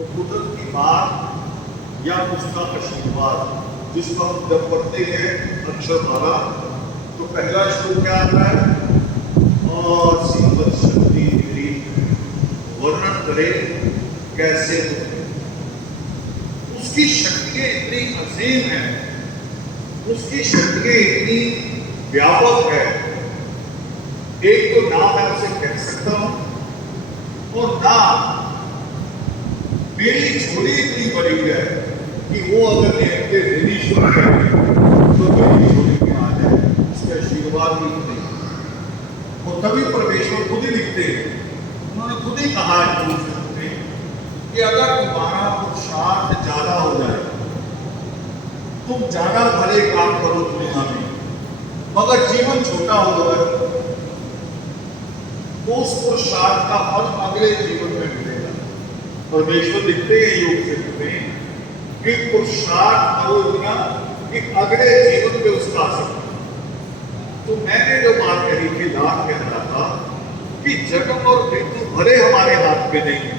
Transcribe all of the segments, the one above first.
तो कुदरत की बात या उसका आशीर्वाद जिसको हम जब पढ़ते हैं अक्षरमाला तो पहला श्लोक क्या आता है, और सीमत शक्ति मेरी वर्णन करे कैसे हो। उसकी शक्तियां इतनी अजीम है, उसकी शक्तियां इतनी व्यापक है, एक तो ना मैं उसे कह सकता हूं और ना मेरी झोली इतनी बड़ी है कि वो अगर देखते देनी शुरू करें तो मेरी झोली में आ जाए, इसके आशीर्वाद भी नहीं। और तभी परमेश्वर खुद ही लिखते हैं, उन्होंने खुद ही कहा है कि अगर तुम्हारा पुरुषार्थ ज्यादा हो जाए, तुम ज्यादा भले काम करो दुनिया में, मगर जीवन छोटा हो जाए तो उस पुरुषार्थ का फल अगले जीवन में मिलेगा। परमेश्वर लिखते हैं योग क्षेत्र में कि पुरुषार्थ करो इतना कि अगले जीवन में उसका असर। तो मैंने जो बात कही थी, लाभ कह रहा था कि जन्म और मृत्यु भले हमारे हाथ में नहीं है,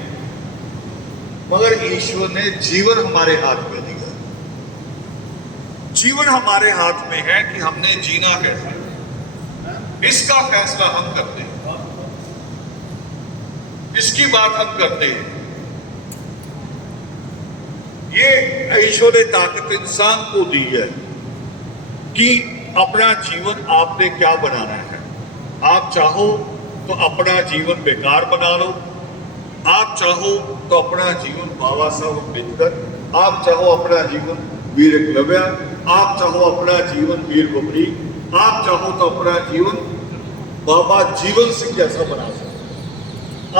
मगर ईश्वर ने जीवन हमारे हाथ में दिया। जीवन हमारे हाथ में है कि हमने जीना कैसा है, इसका फैसला हम करते हैं, इसकी बात हम करते हैं। ये ईश्वर ने ताकत इंसान को दी है कि अपना जीवन आपने क्या बनाना है। आप चाहो तो अपना जीवन बेकार बना लो, आप चाहो तो अपना जीवन बाबा साहब अम्बेडकर, आप चाहो अपना जीवन वीर एकलव्य, आप चाहो अपना जीवन वीर बबरी, आप चाहो तो अपना जीवन बाबा जीवन सिंह जैसा बना सकते,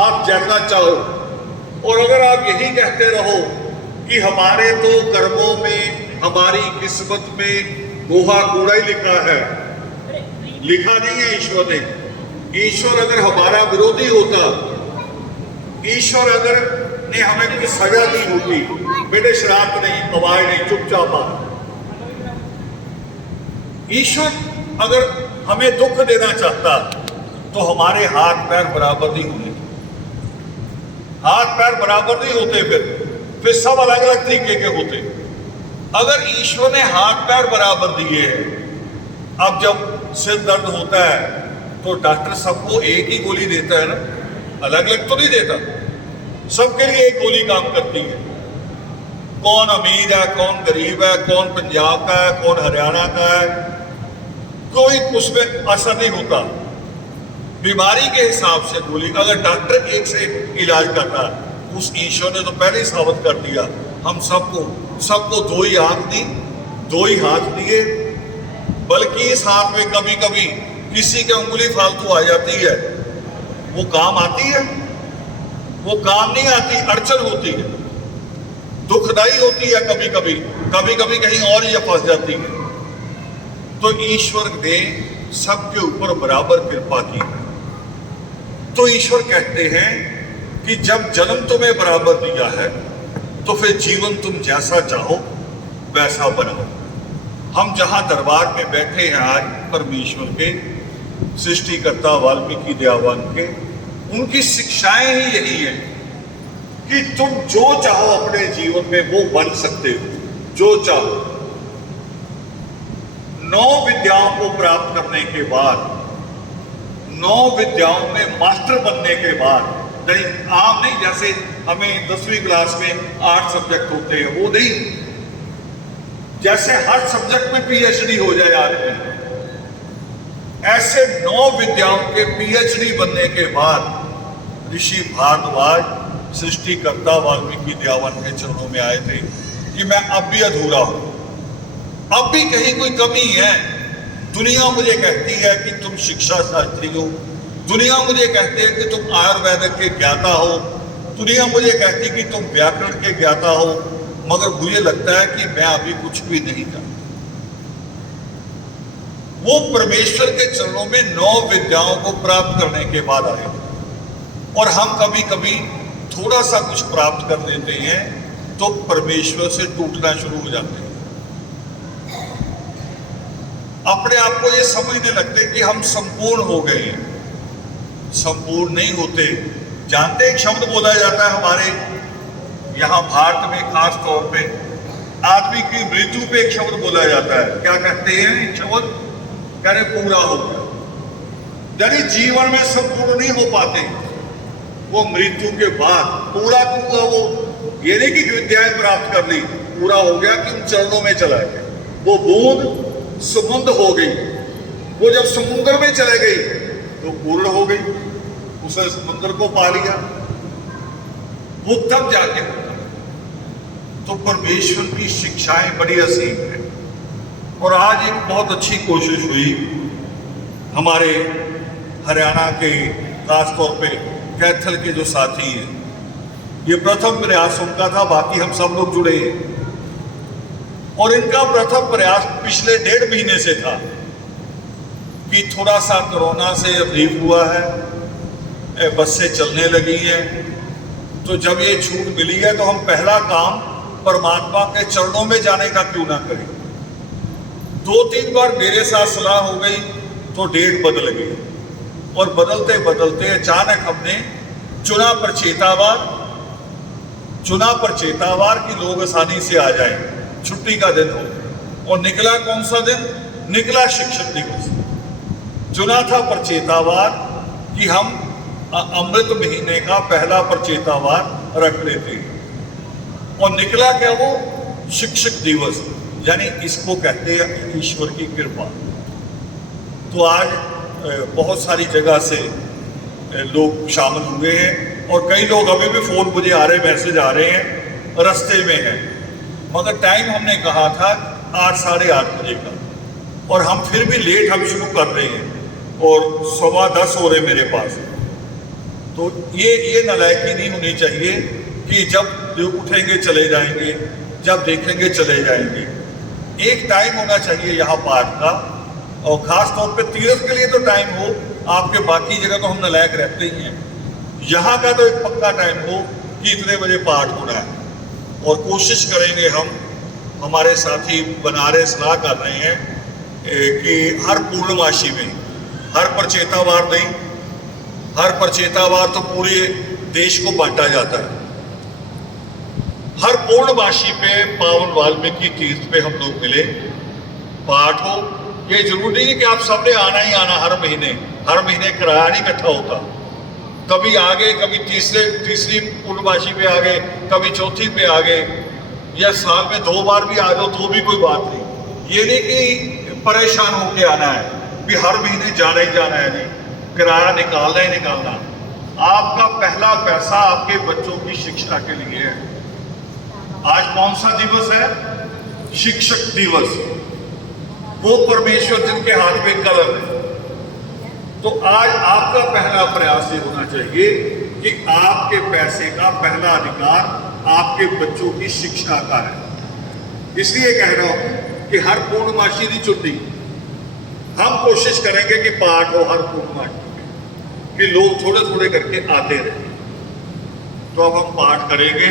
आप जैसा चाहो। और अगर आप यही कहते रहो कि हमारे तो कर्मों में, हमारी किस्मत में गोहा कूड़ा ही लिखा है, लिखा नहीं है ईश्वर ने। ईश्वर अगर हमारा विरोधी होता, ईश्वर अगर ने हमें कुछ सजा दी होती, बेटे शराब नहीं, कमाई नहीं, चुपचाप आ, ईश्वर अगर हमें दुख देना चाहता तो हमारे हाथ पैर बराबर नहीं होते, हाथ पैर बराबर नहीं होते, फिर सब अलग अलग तरीके के होते। अगर ईश्वर ने हाथ पैर बराबर दिए हैं, अब जब सिर दर्द होता है तो डॉक्टर सबको एक ही गोली देता है ना, अलग अलग तो नहीं देता, सबके लिए एक गोली काम करती है। कौन अमीर है, कौन गरीब है, कौन पंजाब का है, कौन हरियाणा का है, कोई उसमें असर नहीं होता। बीमारी के हिसाब से गोली, अगर डॉक्टर एक से इलाज करता है, उस ईश्वर ने तो पहले ही साबित कर दिया, हम सबको दो ही आंख दी, दो ही हाथ दिए, बल्कि इस हाथ में कभी कभी किसी की उंगली फालतू आ जाती है, वो काम आती है, वो काम नहीं आती, अड़चन होती है, दुखदाई होती है, कभी कभी कहीं और ही फंस जाती है। तो ईश्वर ने सबके ऊपर बराबर कृपा की है। तो ईश्वर कहते हैं कि जब जन्म तुम्हें बराबर दिया है तो फिर जीवन तुम जैसा चाहो वैसा बनाओ। हम जहां दरबार में बैठे हैं आज परमेश्वर के, सृष्टिकर्ता वाल्मीकि दयावान के, उनकी शिक्षाएं ही यही है कि तुम जो चाहो अपने जीवन में वो बन सकते हो, जो चाहो। 9 विद्याओं को प्राप्त करने के बाद, 9 विद्याओं में मास्टर बनने के बाद, नहीं आम नहीं जैसे हमें 10वीं क्लास में 8 सब्जेक्ट होते हैं, वो नहीं, जैसे हर सब्जेक्ट में पीएचडी हो जाए आदमी, ऐसे 9 विद्याओं के पीएचडी बनने के बाद ऋषि भारद्वाज सृष्टिकर्ता वाल्मीकि दयावान के चरणों में आए थे कि मैं अब भी अधूरा हूं, अब भी कहीं कोई कमी है। दुनिया मुझे कहती है कि तुम शिक्षा शास्त्री हो, दुनिया मुझे कहती है कि तुम आयुर्वेद के ज्ञाता हो, दुनिया मुझे कहती है कि तुम व्याकरण के ज्ञाता हो, मगर मुझे लगता है कि मैं अभी कुछ भी नहीं जानता। वो परमेश्वर के चरणों में 9 विद्याओं को प्राप्त करने के बाद आए, और हम कभी कभी थोड़ा सा कुछ प्राप्त कर लेते हैं तो परमेश्वर से टूटना शुरू हो जाते हैं। अपने आप को ये समझने लगते कि हम संपूर्ण हो गए हैं, संपूर्ण नहीं होते। जानते एक शब्द बोला जाता है हमारे यहाँ भारत में खास तौर पे आदमी की मृत्यु पे एक शब्द बोला जाता है। क्या कहते हैं एक शब्द? कह रहे पूरा हो गया। यानी जीवन में सब पूर्ण नहीं हो पाते, वो मृत्यु के बाद पूरा हुआ। वो ये नहीं कि विद्याएं प्राप्त कर ली, पूरा हो गया कि उन चरणों में चला गया। वो बूंद समुद्र हो गई, वो जब समुद्र में चले गई तो पूर्ण हो गई, उसे समुद्र को पा लिया, वो तब जाके होता। तो परमेश्वर की शिक्षाएं बड़ी असीम है। और आज एक बहुत अच्छी कोशिश हुई हमारे हरियाणा के खास तौर पे कैथल के जो साथी हैं, ये प्रथम प्रयास उनका था, बाकी हम सब लोग जुड़े हैं। और इनका प्रथम प्रयास पिछले 1.5 महीने से था कि थोड़ा सा कोरोना से रिलीफ हुआ है, बसें चलने लगी हैं, तो जब ये छूट मिली है तो हम पहला काम परमात्मा के चरणों में जाने का क्यों ना करें। 2-3 बार मेरे साथ सलाह हो गई तो डेट बदल गई, और बदलते बदलते अचानक हमने चुना पर चेतावार कि लोग आसानी से आ जाएं, छुट्टी का दिन हो। और निकला कौन सा दिन? निकला शिक्षक दिवस। चुना था प्रचेतावार कि हम अमृत महीने का पहला प्रचेतावार रख लेते हैं, और निकला क्या? वो शिक्षक दिवस, यानी इसको कहते हैं ईश्वर की कृपा। तो आज बहुत सारी जगह से लोग शामिल हुए हैं, और कई लोग अभी भी फोन मुझे आ रहे, मैसेज आ रहे हैं, रास्ते में हैं। मगर टाइम हमने कहा था 8 साढ़े 8 बजे का, और हम फिर भी लेट हम शुरू कर रहे हैं, और 9:15 हो रहे मेरे पास। तो ये नालायकी नहीं होनी चाहिए कि जब उठेंगे चले जाएंगे, जब देखेंगे चले जाएंगे। एक टाइम होना चाहिए यहाँ पाठ का, और खास तौर पे तीर्थ के लिए तो टाइम हो। आपके बाकी जगह तो हम नालायक रहते ही हैं, यहाँ का तो एक पक्का टाइम हो कि इतने बजे पाठ होना है। और कोशिश करेंगे हम, हमारे साथी बना रहे, सलाह कर रहे हैं कि हर पूर्णमासी में, हर प्रचेतावार नहीं, हर प्रचेतावार तो पूरे देश को बांटा जाता है, हर पूर्णमासी पे पावन वाल्मीकि तीर्थ पे हम लोग मिले, पाठ हो। ये जरूरी नहीं है कि आप सबने आना ही आना हर महीने किराया नहीं इकट्ठा होता। कभी आ गए, कभी तीसरी पूर्णमासी पे आ गए, कभी चौथी पे आ गए, या साल में 2 बार भी आ जाओ तो भी कोई बात नहीं। ये नहीं कि परेशान होके आना है कि हर महीने जाना ही जाना है, नहीं, किराया निकालना ही निकालना। आपका पहला पैसा आपके बच्चों की शिक्षा के लिए है। आज कौन सा दिवस है? शिक्षक दिवस। वो परमेश्वर जिनके हाथ में कलम है। तो आज आपका पहला प्रयास ये होना चाहिए कि आपके पैसे का पहला अधिकार आपके बच्चों की शिक्षा का है। इसलिए कह रहा हूं कि हर पूर्णमासी की छुट्टी हम कोशिश करेंगे कि पाठ हो हर पूर्णमासी में, कि लोग थोड़े थोड़े करके आते रहे। तो अब हम पाठ करेंगे।